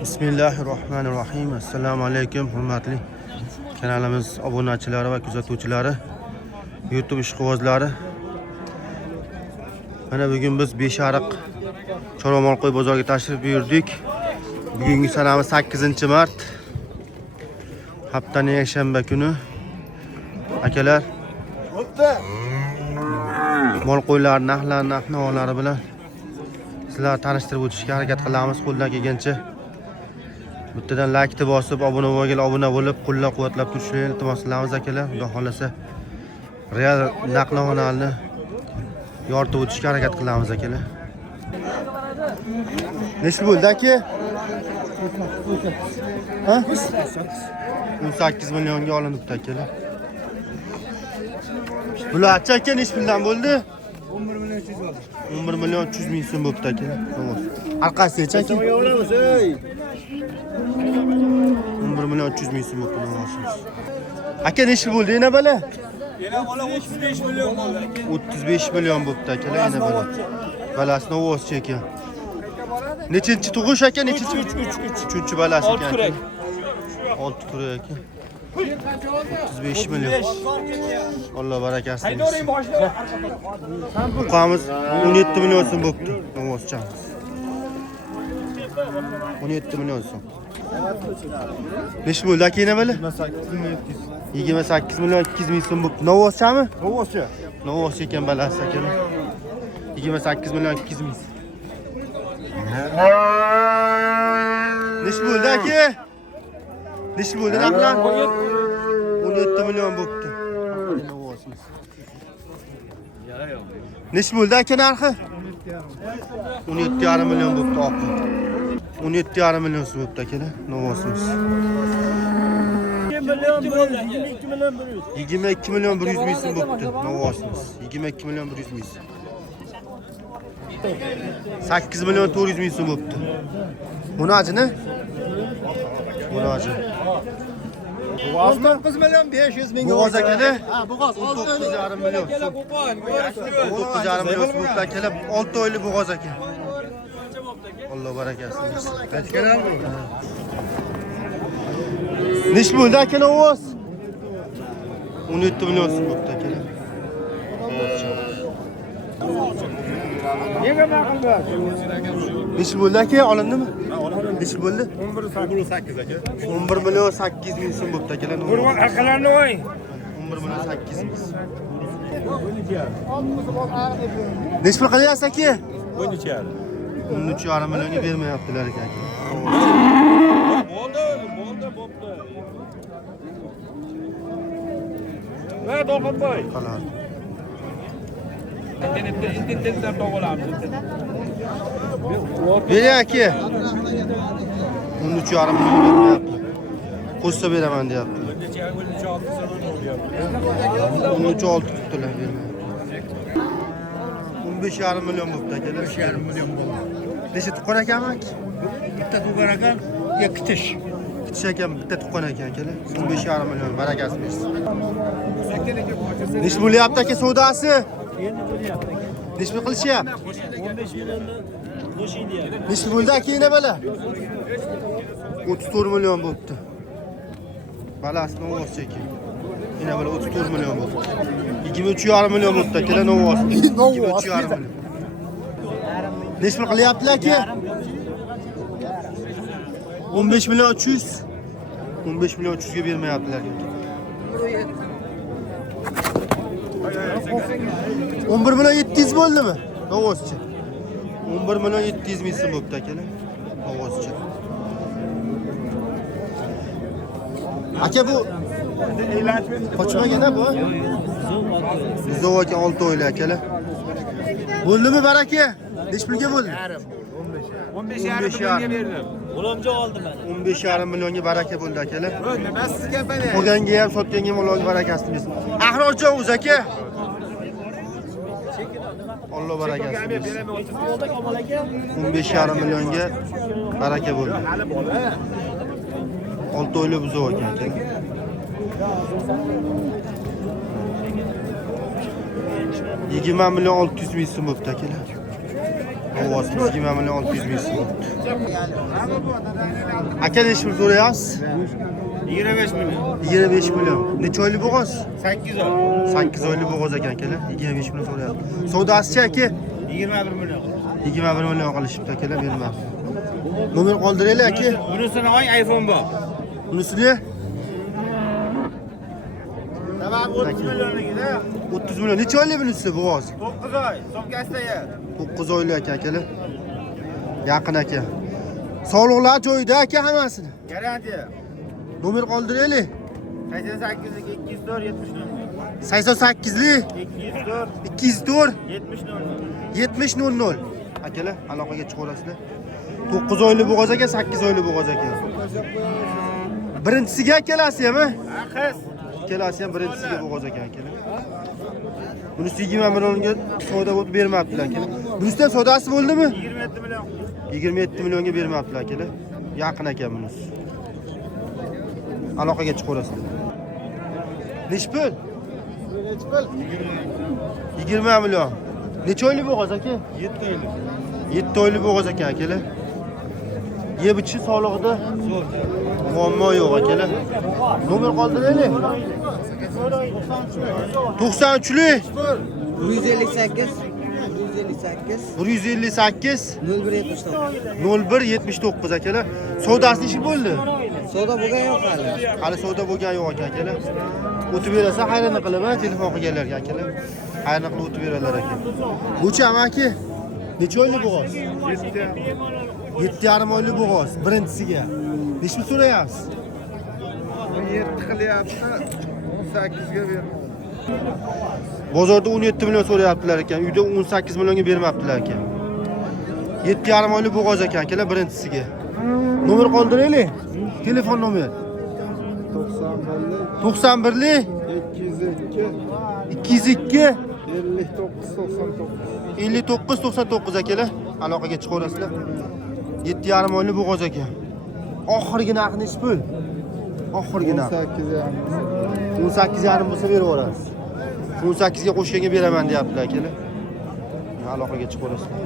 Bismillahirrohmanirrohim. Assalomu alaykum hurmatli kanalimiz obunachilari va kuzatuvchilari, YouTube ishqibozlari. Mana bugun biz Beshariq Chorvamolqo'y bozoriga tashrif buyurdik. Bugungi sanamiz 8-mart. Haftaning yakshanba kuni. Akalar, mol qo'ylar narx-navolari bilan sizlar tanishtirib o'tishga harakat qilamiz qo'ldan kelgancha. Bittadan like bosib, obuna bo'lib, qo'llab-quvvatlab turishingizni iltimos qilamiz akalar. Xudo xolasa real naql-navonlarni yoritib o'tishga harakat qilamiz akalar. Nechta bo'ldi aka? Ha? 18 millionga olinibdi akalar. Bularcha aka nech puldan bo'ldi? 11 million 300 bo'ldi. 11 million 300 ming so'm bo'libdi akalar. Orqasigacha aka. 11 million 300 ming so'm bo'libdi nomosimiz. Aka nechta bo'ldi yana bala? Yana bola 35 million bo'ldi. 35 million bo'libdi akalar yana bala. Balasi novoschi ekan. Nechinchi tug'ish aka? Nechinchi? 3-chi balasi ekan. 6 kurak ekan. 35 million. Alloh barakasini bersin. Buqamiz 17 million so'm bo'libdi. Novoschamiz. 17 million so'm. Nech bo'ldi aka yana bala? 28 million 200 ming so'm bo'libdi. Novoschami? Novoschi. Novoschi ekan balasi akalar. 28 million 200 ming. Nech bo'ldi aka? Nech bo'ldi narxlar? 17 million bo'libdi. Nech bo'ldi aka narxi? 17,5 million bo'libdi oqi. 17,5 million so'm bo'libdi akalar novosimiz. 22 million 100 ming so'm bo'libdi novosimiz. 22 million 100 ming. 8 million 400 ming so'm bo'libdi. Buni ajini? Buni ajini. Bo'g'oz 9 million 500 ming. Bo'g'oz akalar? Ha, bo'g'oz 9,5 million. 9,5 million so'm bo'libdi akalar. 6 oylik bo'g'oz aka. Alloh barakasini bersin. Nech bo'ldi aka novoz? 17 million so'm bo'libdi akalar. Nega ma'qul bo'l? Nech bo'ldi aka? Olindimi? Nech bo'ldi? 11,8 aka. 11 million 800 ming so'm bo'libdi akalar. Urg'on arqalarni qo'y. 11 million 800 ming. Nech pul qilyapsiz aka? 13,5 millionga bermayaptilar aka. Bo'ldi. Va Dolqonboy. Qalay. Bering aka. 13,5 million bermayapti. Qo'shsa beraman deyapti. 13,6 tutdilar bermayapti. 15,5 million bo'libdi akalar. 5,5 million bo'ldi. Necha tuqqan ekanmi? Bitta tugar ekan, ikki tish. Tish ekan, bitta tuqqan ekan akalar. 15,5 million barakasi bersin. Nech bo'lyapti aka savdosi? Nech pul qilishyapti? 15 milliondan qo'shing. Nech bo'ldi aka yana bala? 34 million bo'libdi. Balasi novoschi ekan. Yana bala 34 million bo'libdi. 23,5 million bo'libdi akalar novoschi. 23,5 million. Nech pul qilyaptilar aka? 15 million 300. 15 million 300 ga bermayaptilar aka. 11 million 700 bo'ldimi? Novoschi. 11 million 700 ming so'm bo'libdi akalar. Novoschi. Aka bu qochmagan-a bu? Bizov aka 6 oyli akalar. Bo'ldimi baraka? Nech pulga bo'ldi? 15,5 millionga berdim. O'lamja oldim mana. 15,5 millionga baraka bo'ldi akalar. Nima sizga bana? Qolganga ham, sotganga ham Alloh barakasini bersin. Ahrorjon o'z aka. Alloh barakasini bersin. 15,5 millionga baraka bo'ldi. 6 oyli buzov ekan aka. 20 million 600 ming so'm bo'libdi akalar. Ovoz 20 million 600 ming so'm. Aka necha pul so'rayapsiz? 25 milyon. 25 million. Necha oylik bo'g'oz? 8 oy. 8 oylik bo'g'oz ekan akalar. 25 million so'rayapti. Savdosichi aka? 21 milyon. 21 million qilishibdi akalar, bermabdi. Nomer qoldiraylik aka. Bunisini oy iPhone bor. Unisini Tamam 30 milyonligida. 30 million. Necha oylik bunisi bo'g'oz? 9 oy. Somkasida yer. 9 oylik aka akalar. Yaqin aka. Sog'liqlar joyida aka hammasini. Garantiya. Nomer qoldiraylik. 88lik 204 70 milyon. 88lik 204 204 70 milyon. 7000. Akalar, aloqaga chiqaverasizlar. 9 oylik bo'g'oz aka, 8 oylik bo'g'oz aka. Birinchisiga akkalasi ham, Ha, qiz. ikkalasi ham birinchisiga bo'g'oz ekan akalar. Bunisi 20 millionga savdo bo'lib bermabdilar akalar. Bunisi ham savdosi bo'ldimi? 27 milyon. 27 millionga bermabdilar akalar. Yaqin ekan bunisi. Aloqaga chiqaverasizlar. Nechi pul? 20 million. Necha oylik bo'g'oz aka? 7 oylik. 7 oylik bo'g'oz ekan akalar. Yeb ichishi sog'lig'ida muammo yo'q akalar. Nomer qoldiraylik. 93lik 158 158 0179 0179 akalar. Savdosi ishi bo'ldi. savdo bo'lgan yo'q hali. Hali savdo bo'lgan yo'q ekan akalar. O'tib berasa xayrini qilaman telefon qilganlarga akalar. Xayrini qilib o'tib beradilar aka. Bucha amaki. Necha oylik bo'g'oz? 7,5 oylik bo'g'oz birinchisiga. Necha pul so'rayapsiz? 17 qilyapti. 18 ga ber. Bozorda 17 million so'rayaptilar ekan, uyda 18 millionga bermabdilar ekan. 7,5 oylik bo'g'oz ekan akalar birinchisiga. Nomer qoldiraylik. Telefon nomer 91lik 202 5999 akalar. Aloqaga chiqaverasizlar. 7,5 oylik bo'g'oz ekan. Oxirgi narxi nechi pul? Oxirgi narx 18,5 bo'lsa berib yuborasiz. 18 ga qo'shganga beraman deyaptilar akalar. Aloqaga chiqaverasizlar.